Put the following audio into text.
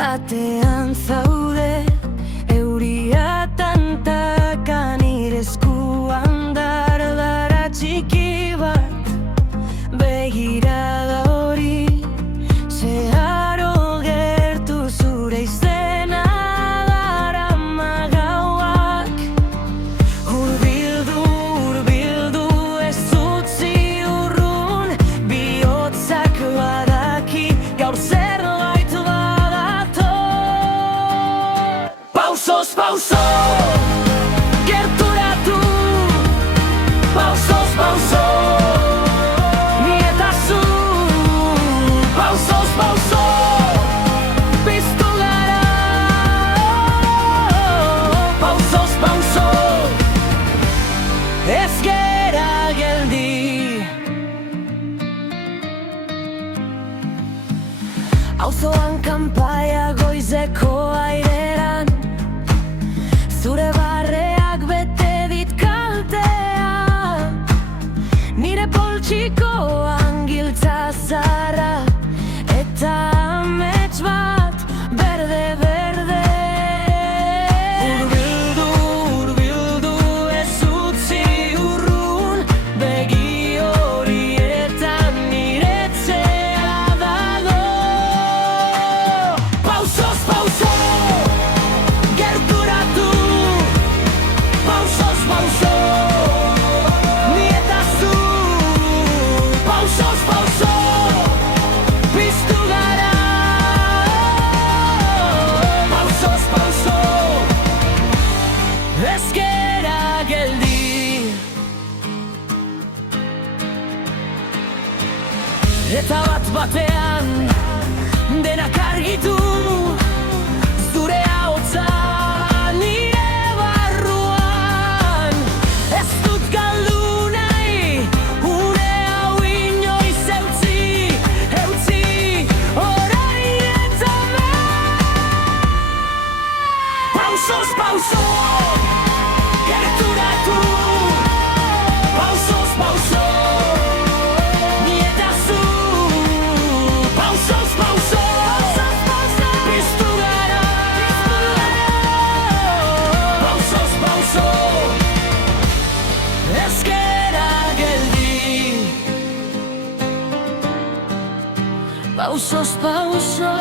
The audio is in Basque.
Atean zaude, euria tantaka, nire eskuan dardara txiki bat. Begirada hori, zeharo gertu, zure izena darama gauak. Hurbildu, hurbildu, ez utzi urrun, bihotzak badaki gaur zerbait badator. Pausoz pauso, gerturatu, pausoz pauso, ni eta zu. Pausoz pauso, piztu gara. Pausoz pauso, ez gera geldi. Auzoan kanpaia goizeko aireran, zure barreak bete dit kaltea. Nire poltsikoan giltza zarra, eta amets bat berde berde. Hurbildu, hurbildu, ez utzi urrun, begi horietan niretzea dago. Pausoz pauso, gerturatu, pausoz pauso, ni eta zu. Pausoz pauso, piztu gara. Pausoz pauso, ez gera geldi. Eta bat batean denak argitu, zure ahotsa nire barruan. Ez dut galdu nahi, une hau inoiz eutsi, eutsi, orain eta hemen. Pausoz pauso, gerturatu, pausoz pauso, ni eta zu. Pausoz pauso, piztu gara. Pausoz pauso, ez gera geldi. Pausoz pauso.